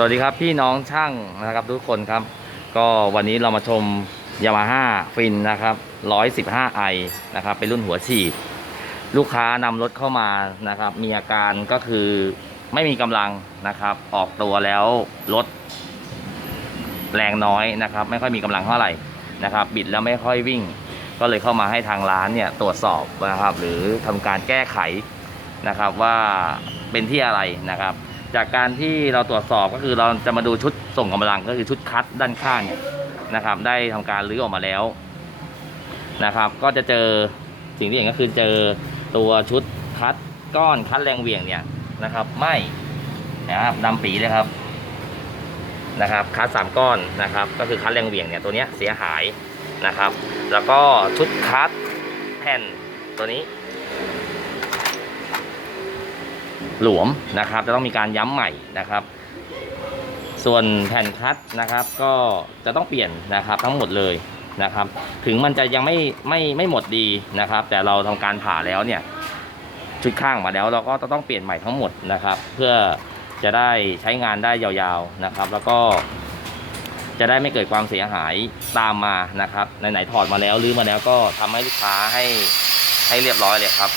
สวัสดีครับพี่น้องช่างนะครับทุกคนครับ ก็วันนี้เรามาชมยามาฮ่าฟินนะครับ 115i นะครับ เป็นรุ่นหัวฉีด ลูกค้านำรถเข้ามานะครับ มีอาการก็คือไม่มีกำลังนะครับ ออกตัวแล้วรถแรงน้อยนะครับ ไม่ค่อยมีกำลังเท่าไหร่นะครับ บิดแล้วไม่ค่อยวิ่ง ก็เลยเข้ามาให้ทางร้านเนี่ยตรวจสอบนะครับ หรือทำการแก้ไขนะครับว่าเป็นที่อะไรนะครับ จากการที่เราตรวจสอบก็คือเราจะมาดูชุดส่งกำลังก็คือชุดคัดด้านข้างเนี่ยนะครับ ได้ทำการรื้อออกมาแล้วนะครับ ก็จะเจอสิ่งที่เห็นก็คือเจอตัวชุดคัดก้อนคัดแรงเหวี่ยงเนี่ยนะครับไหม่นะครับดำปีเลยครับนะครับคัดสามก้อนนะครับ ก็คือคัดแรงเหวี่ยงเนี่ยตัวเนี้ยเสียหายนะครับ แล้วก็ชุดคัดแผ่นตัวนี้ หลวมนะครับ จะต้องมีการย้ำใหม่นะครับ ส่วนแผ่นคัดนะครับ ก็จะต้องเปลี่ยนนะครับทั้งหมดเลยนะครับ ถึงมันจะยังไม่ไม่ไม่หมดดีนะครับ แต่เราทำการผ่าแล้วเนี่ยชุดข้างมาแล้วเราก็จะต้องเปลี่ยนใหม่ทั้งหมดนะครับ เพื่อจะได้ใช้งานได้ยาวๆนะครับ แล้วก็จะได้ไม่เกิดความเสียหายตามมานะครับไหนๆถอดมาแล้วรื้อมาแล้วก็ทำให้ลูกค้าให้ให้เรียบร้อยเลยครับ